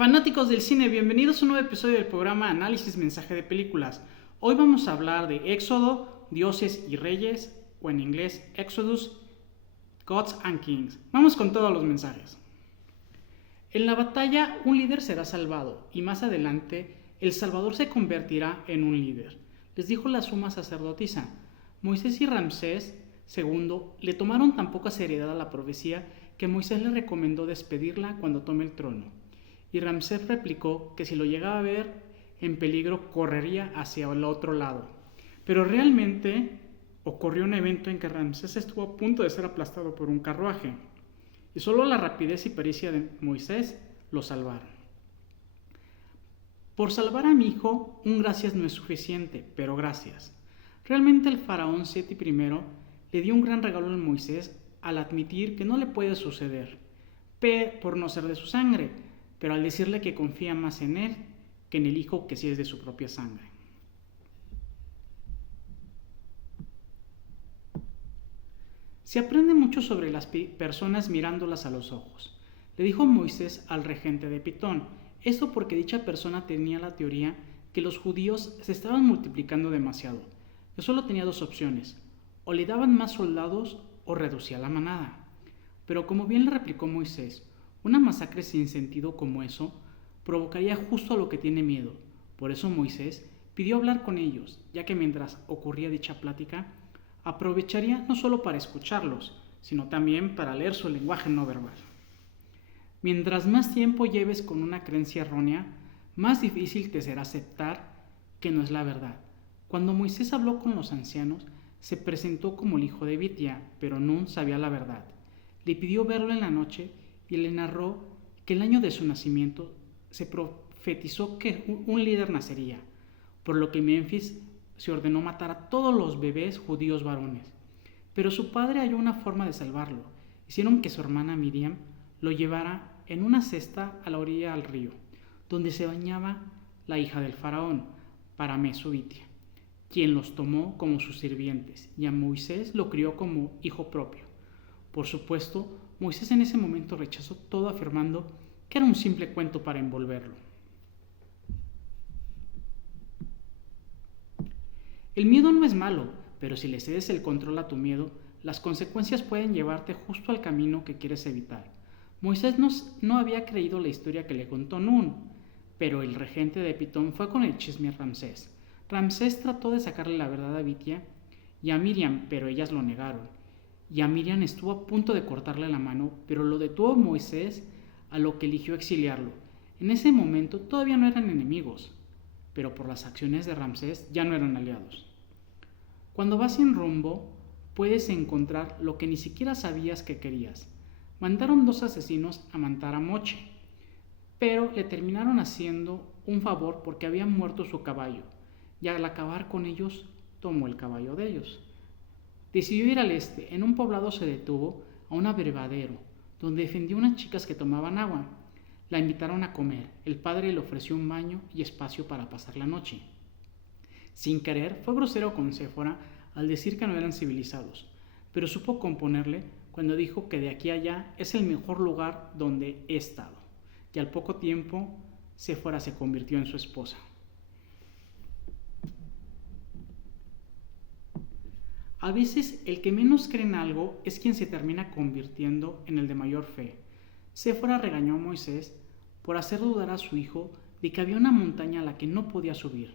Fanáticos del cine, bienvenidos a un nuevo episodio del programa Análisis Mensaje de Películas. Hoy vamos a hablar de Éxodo, Dioses y Reyes, o en inglés Exodus, Gods and Kings. Vamos con todos los mensajes. En la batalla, un líder será salvado, y más adelante, el Salvador se convertirá en un líder, les dijo la suma sacerdotisa. Moisés y Ramsés II le tomaron tan poca seriedad a la profecía que Moisés le recomendó despedirla cuando tome el trono. Y Ramsés replicó que si lo llegaba a ver en peligro correría hacia el otro lado. Pero realmente ocurrió un evento en que Ramsés estuvo a punto de ser aplastado por un carruaje, y solo la rapidez y pericia de Moisés lo salvaron. Por salvar a mi hijo, un gracias no es suficiente, pero gracias. Realmente el faraón Seti I le dio un gran regalo a Moisés al admitir que no le puede suceder, por no ser de su sangre, pero al decirle que confía más en él que en el hijo que sí es de su propia sangre. Se aprende mucho sobre las personas mirándolas a los ojos, le dijo Moisés al regente de Pitón. Esto porque dicha persona tenía la teoría que los judíos se estaban multiplicando demasiado, que solo tenía dos opciones: o le daban más soldados o reducía la manada. Pero como bien le replicó Moisés, una masacre sin sentido como eso provocaría justo a lo que tiene miedo. Por eso Moisés pidió hablar con ellos, ya que mientras ocurría dicha plática, aprovecharía no solo para escucharlos, sino también para leer su lenguaje no verbal. Mientras más tiempo lleves con una creencia errónea, más difícil te será aceptar que no es la verdad. Cuando Moisés habló con los ancianos, se presentó como el hijo de Bitia, pero Nun sabía la verdad. Le pidió verlo en la noche y le narró que el año de su nacimiento se profetizó que un líder nacería, por lo que Memphis se ordenó matar a todos los bebés judíos varones. Pero su padre halló una forma de salvarlo. Hicieron que su hermana Miriam lo llevara en una cesta a la orilla del río, donde se bañaba la hija del faraón, Paramé su Bitia, quien los tomó como sus sirvientes, y a Moisés lo crió como hijo propio. Por supuesto, Moisés en ese momento rechazó todo, afirmando que era un simple cuento para envolverlo. El miedo no es malo, pero si le cedes el control a tu miedo, las consecuencias pueden llevarte justo al camino que quieres evitar. Moisés no había creído la historia que le contó Nun, pero el regente de Pitón fue con el chisme a Ramsés. Ramsés trató de sacarle la verdad a Bitia y a Miriam, pero ellas lo negaron. Y a Miriam estuvo a punto de cortarle la mano, pero lo detuvo Moisés, a lo que eligió exiliarlo. En ese momento todavía no eran enemigos, pero por las acciones de Ramsés ya no eran aliados. Cuando vas sin rumbo, puedes encontrar lo que ni siquiera sabías que querías. Mandaron 2 asesinos a matar a Moche, pero le terminaron haciendo un favor porque había muerto su caballo, y al acabar con ellos, tomó el caballo de ellos. Decidió ir al este. En un poblado se detuvo a un abrevadero, donde defendió a unas chicas que tomaban agua. La invitaron a comer. El padre le ofreció un baño y espacio para pasar la noche. Sin querer, fue grosero con Séfora al decir que no eran civilizados, pero supo componerle cuando dijo que de aquí a allá es el mejor lugar donde he estado. Y al poco tiempo, Séfora se convirtió en su esposa. A veces el que menos cree en algo es quien se termina convirtiendo en el de mayor fe. Séfora regañó a Moisés por hacer dudar a su hijo de que había una montaña a la que no podía subir,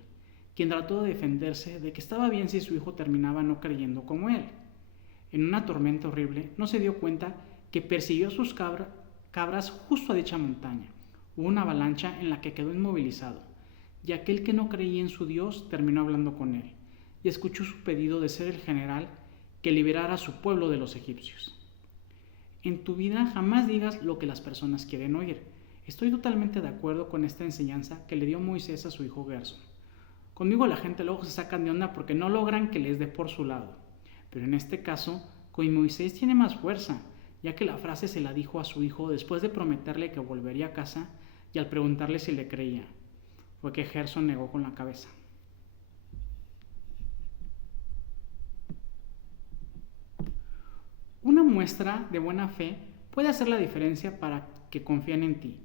quien trató de defenderse de que estaba bien si su hijo terminaba no creyendo como él. En una tormenta horrible no se dio cuenta que persiguió a sus cabras justo a dicha montaña. Hubo una avalancha en la que quedó inmovilizado, y aquel que no creía en su Dios terminó hablando con él y escuchó su pedido de ser el general que liberara a su pueblo de los egipcios. En tu vida jamás digas lo que las personas quieren oír. Estoy totalmente de acuerdo con esta enseñanza que le dio Moisés a su hijo Gerson. Conmigo la gente luego se sacan de onda porque no logran que les dé por su lado. Pero en este caso, con Moisés tiene más fuerza, ya que la frase se la dijo a su hijo después de prometerle que volvería a casa y al preguntarle si le creía. Fue que Gerson negó con la cabeza. Una muestra de buena fe puede hacer la diferencia para que confíen en ti.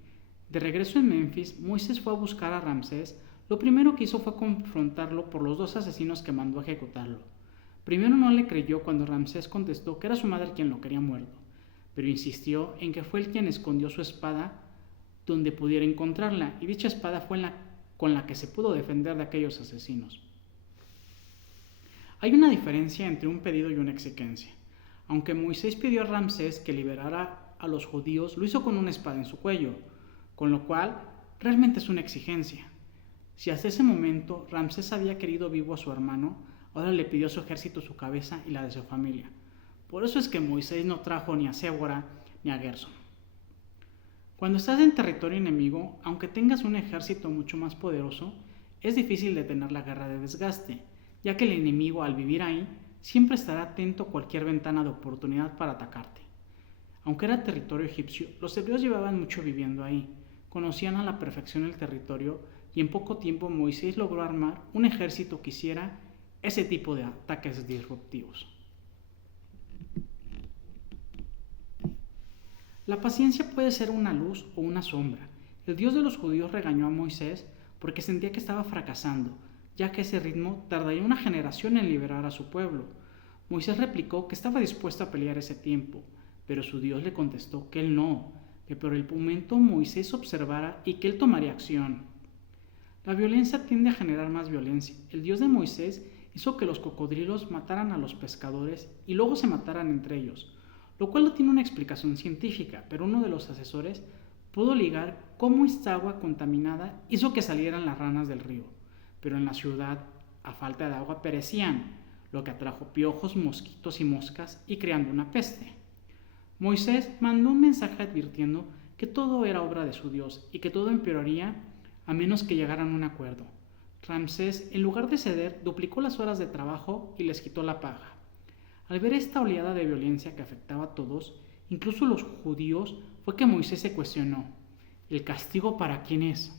De regreso en Memphis, Moisés fue a buscar a Ramsés. Lo primero que hizo fue confrontarlo por los 2 asesinos que mandó a ejecutarlo. Primero no le creyó cuando Ramsés contestó que era su madre quien lo quería muerto, pero insistió en que fue él quien escondió su espada donde pudiera encontrarla, y dicha espada fue con la que se pudo defender de aquellos asesinos. Hay una diferencia entre un pedido y una exigencia. Aunque Moisés pidió a Ramsés que liberara a los judíos, lo hizo con una espada en su cuello, con lo cual realmente es una exigencia. Si hasta ese momento Ramsés había querido vivo a su hermano, ahora le pidió a su ejército su cabeza y la de su familia. Por eso es que Moisés no trajo ni a Sébora ni a Gerson. Cuando estás en territorio enemigo, aunque tengas un ejército mucho más poderoso, es difícil detener la guerra de desgaste, ya que el enemigo, al vivir ahí, siempre estará atento a cualquier ventana de oportunidad para atacarte. Aunque era territorio egipcio, los hebreos llevaban mucho viviendo ahí, conocían a la perfección el territorio, y en poco tiempo Moisés logró armar un ejército que hiciera ese tipo de ataques disruptivos. La paciencia puede ser una luz o una sombra. El Dios de los judíos regañó a Moisés porque sentía que estaba fracasando, ya que a ese ritmo tardaría una generación en liberar a su pueblo. Moisés replicó que estaba dispuesto a pelear ese tiempo, pero su Dios le contestó que él no, que por el momento Moisés observara y que él tomaría acción. La violencia tiende a generar más violencia. El Dios de Moisés hizo que los cocodrilos mataran a los pescadores y luego se mataran entre ellos, lo cual no tiene una explicación científica, pero uno de los asesores pudo ligar cómo esta agua contaminada hizo que salieran las ranas del río, pero en la ciudad, a falta de agua, perecían, lo que atrajo piojos, mosquitos y moscas y creando una peste. Moisés mandó un mensaje advirtiendo que todo era obra de su Dios y que todo empeoraría a menos que llegaran a un acuerdo. Ramsés, en lugar de ceder, duplicó las horas de trabajo y les quitó la paga. Al ver esta oleada de violencia que afectaba a todos, incluso a los judíos, fue que Moisés se cuestionó: ¿el castigo para quién es?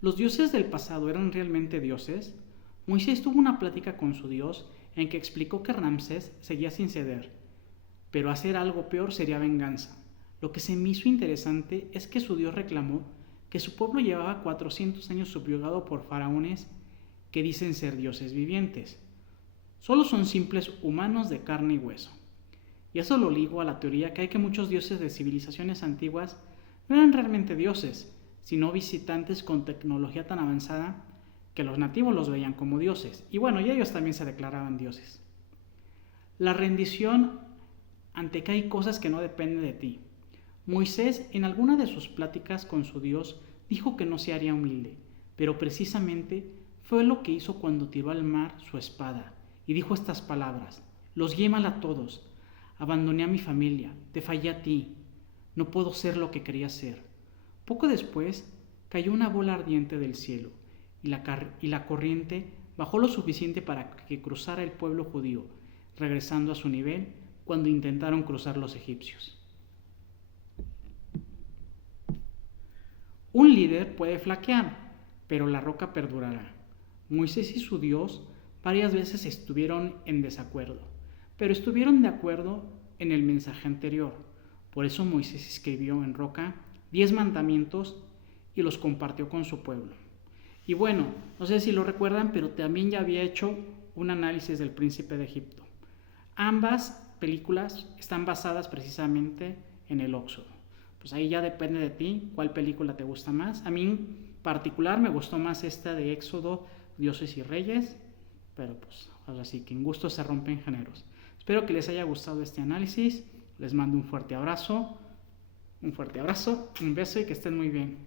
¿Los dioses del pasado eran realmente dioses? Moisés tuvo una plática con su Dios en que explicó que Ramsés seguía sin ceder, pero hacer algo peor sería venganza. Lo que se me hizo interesante es que su Dios reclamó que su pueblo llevaba 400 años subyugado por faraones que dicen ser dioses vivientes. Solo son simples humanos de carne y hueso. Y eso lo ligo a la teoría que hay que muchos dioses de civilizaciones antiguas no eran realmente dioses, sino visitantes con tecnología tan avanzada que los nativos los veían como dioses. Y bueno, y ellos también se declaraban dioses. La rendición ante que hay cosas que no dependen de ti. Moisés, en alguna de sus pláticas con su Dios, dijo que no se haría humilde, pero precisamente fue lo que hizo cuando tiró al mar su espada y dijo estas palabras: los guié mal a todos, abandoné a mi familia, te fallé a ti, no puedo ser lo que quería ser. Poco después cayó una bola ardiente del cielo y la corriente bajó lo suficiente para que cruzara el pueblo judío, regresando a su nivel cuando intentaron cruzar los egipcios. Un líder puede flaquear, pero la roca perdurará. Moisés y su Dios varias veces estuvieron en desacuerdo, pero estuvieron de acuerdo en el mensaje anterior. Por eso Moisés escribió en roca 10 mandamientos y los compartió con su pueblo. Y bueno, no sé si lo recuerdan, pero también ya había hecho un análisis del Príncipe de Egipto. Ambas películas están basadas precisamente en el Éxodo. Pues ahí ya depende de ti cuál película te gusta más. A mí en particular me gustó más esta de Éxodo, Dioses y Reyes, pero pues ahora sí que en gustos se rompen géneros. Espero que les haya gustado este análisis. Les mando un fuerte abrazo, un beso y que estén muy bien.